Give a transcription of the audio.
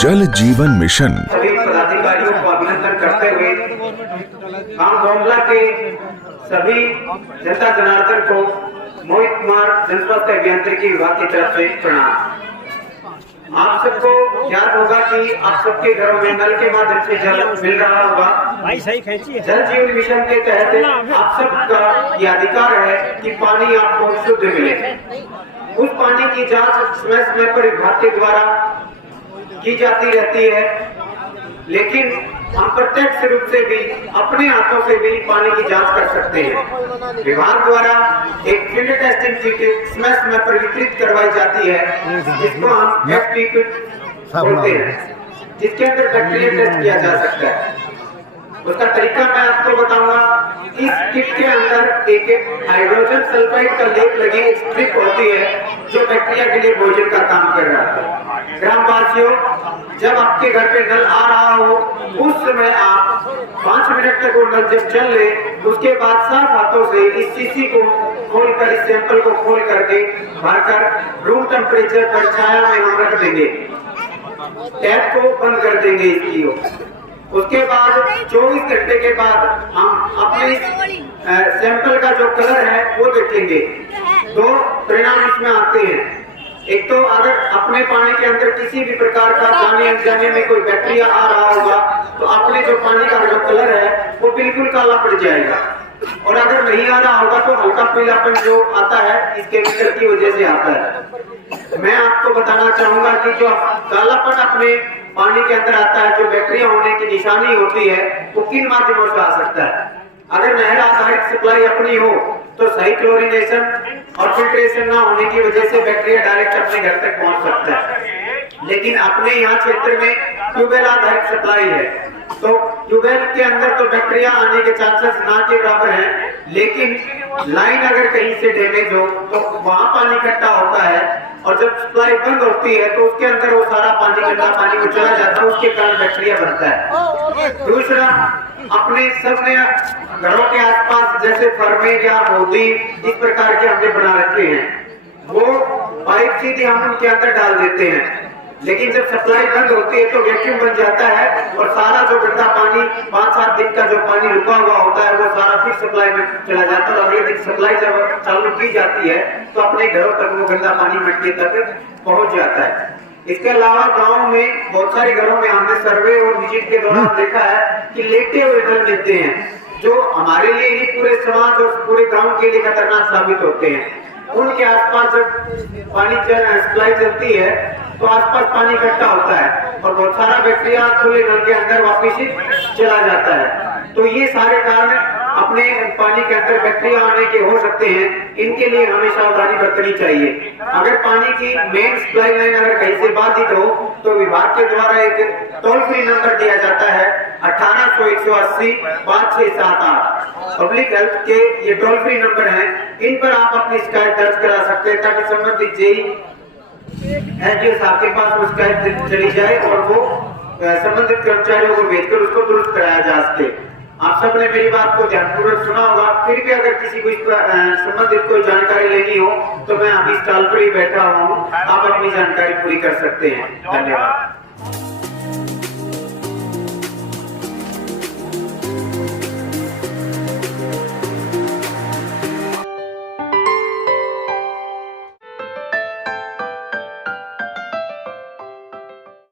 जल जीवन मिशन। सभी पदाधिकारियों को अभिनंदन करते हुए गांव गोमला के सभी जनता जनार्दन को मोहित कुमार जन स्वास्थ्य अभियांत्रिकी विभाग की तरफ से प्रणाम। आप सबको याद होगा कि आप सबके घरों में नल के माध्यम से जल मिल रहा होगा। जल जीवन मिशन के तहत आप सबका यह अधिकार है कि पानी आपको शुद्ध मिले। उस पानी की जांच समय समय पर विभाग के द्वारा की जाती रहती है, लेकिन हम प्रत्यक्ष रूप से भी अपने हाथों से भी पानी की जांच कर सकते हैं। विभाग द्वारा एक फील्ड टेस्टिंग किट समय समय पर वितरित करवाई जाती है, जिसको हम एफटी किट बोलते हैं, जिसके अंदर बैक्टीरिया टेस्ट किया जा सकता है। उसका तरीका मैं आपको बताऊंगा। इस किट के अंदर एक हाइड्रोजन सल्फाइड का लेप लगी स्ट्रिप होती है, जो बैक्टीरिया के लिए भोजन का काम कर रहा है। ग्रामवासियों, जब आपके घर पे नल आ रहा हो, उस समय आप 5 मिनट तक वो नल जब चल ले, उसके बाद साफ हाथों से इस शीशी को खोलकर, इस सैंपल को खोल करके भरकर रूम टेम्परेचर पर छाया में हम रख देंगे। टैप को बंद कर देंगे इसकी ओर। उसके बाद 24 घंटे के बाद हम अपने सैंपल का जो कलर है वो देखेंगे। दो परिणाम इसमें आते हैं। एक तो अगर अपने पानी के अंदर किसी भी प्रकार का जाने अनजाने में कोई बैक्टीरिया आ रहा होगा, तो अपने जो पानी का जो कलर है वो बिल्कुल काला पड़ जाएगा। और अगर नहीं आ रहा होगा तो हल्का पीलापन जो आता है इस केमिकल की वजह से आता है। मैं आपको बताना चाहूंगा कि जो कालापन अपने पानी के अंदर आता है, जो बैक्टीरिया होने की निशानी होती है, वो किन माध्यमों से आ सकता है। अगर नहर आधारित सप्लाई अपनी हो तो सही क्लोरीनेशन और फिल्ट्रेशन ना होने की वजह से बैक्टीरिया डायरेक्ट अपने घर तक पहुंच सकता है। लेकिन अपने यहाँ क्षेत्र में ट्यूबवेल आधारित सप्लाई है, तो ट्यूबवेल के अंदर तो बैक्टीरिया आने के चांसेस ना के बराबर हैं, लेकिन लाइन अगर कहीं से डैमेज हो तो वहां पानी इकट्ठा होता है, और जब सप्लाई बंद होती है तो उसके अंदर वो सारा पानी गंदा पानी को चला जाता है, उसके कारण बैक्टीरिया बनता है। दूसरा, अपने सबने घरों के आसपास जैसे फर्मे या होदी इस प्रकार के हमने बना रखे हैं, वो पाइप सीधे हम उनके अंदर डाल देते हैं, लेकिन जब सप्लाई बंद होती है तो वैक्यूम बन जाता है और सारा जो गंदा पानी 5-7 दिन का जो पानी रुका हुआ होता है वो सारा फिर सप्लाई में चला जाता है। और अगले दिन सप्लाई जब चालू की जाती है तो अपने घरों तक वो गंदा पानी मिट्टी तक पहुंच जाता है। इसके अलावा गांव में बहुत सारे घरों में हमने सर्वे और विजिट के दौरान देखा है कि लेटे हुए नल मिलते हैं, जो हमारे लिए ही पूरे समाज और पूरे गांव के लिए खतरनाक साबित होते हैं। उनके आसपास जब पानी सप्लाई चलती है तो आसपास पानी इकट्ठा होता है और बहुत सारा बैक्टीरिया खुले नल के अंदर वापिस ही चला जाता है। तो ये सारे कारण अपने पानी के अंदर बैक्टीरिया आने के हो सकते हैं, इनके लिए हमें सावधानी बरतनी चाहिए। अगर पानी की मेन सप्लाई लाइन अगर कहीं से बाधित हो तो विभाग के द्वारा एक टोल फ्री नंबर दिया जाता है 1800-180-5678। पब्लिक हेल्थ के ये टोल फ्री नंबर हैं, इन पर आप अपनी शिकायत दर्ज करा सकते हैं, ताकि संबंधित जेई एसडीओ साहब के पास वो शिकायत चली जाए और वो संबंधित कर्मचारियों को भेजकर उसको दुरुस्त कराया जा सके। आप सबने मेरी बात को ध्यानपूर्वक सुना होगा। फिर भी अगर किसी को इस संबंधित कोई जानकारी लेनी हो तो मैं अभी स्टॉल पर ही बैठा हुआ हूँ, आप अपनी जानकारी पूरी कर सकते हैं। धन्यवाद।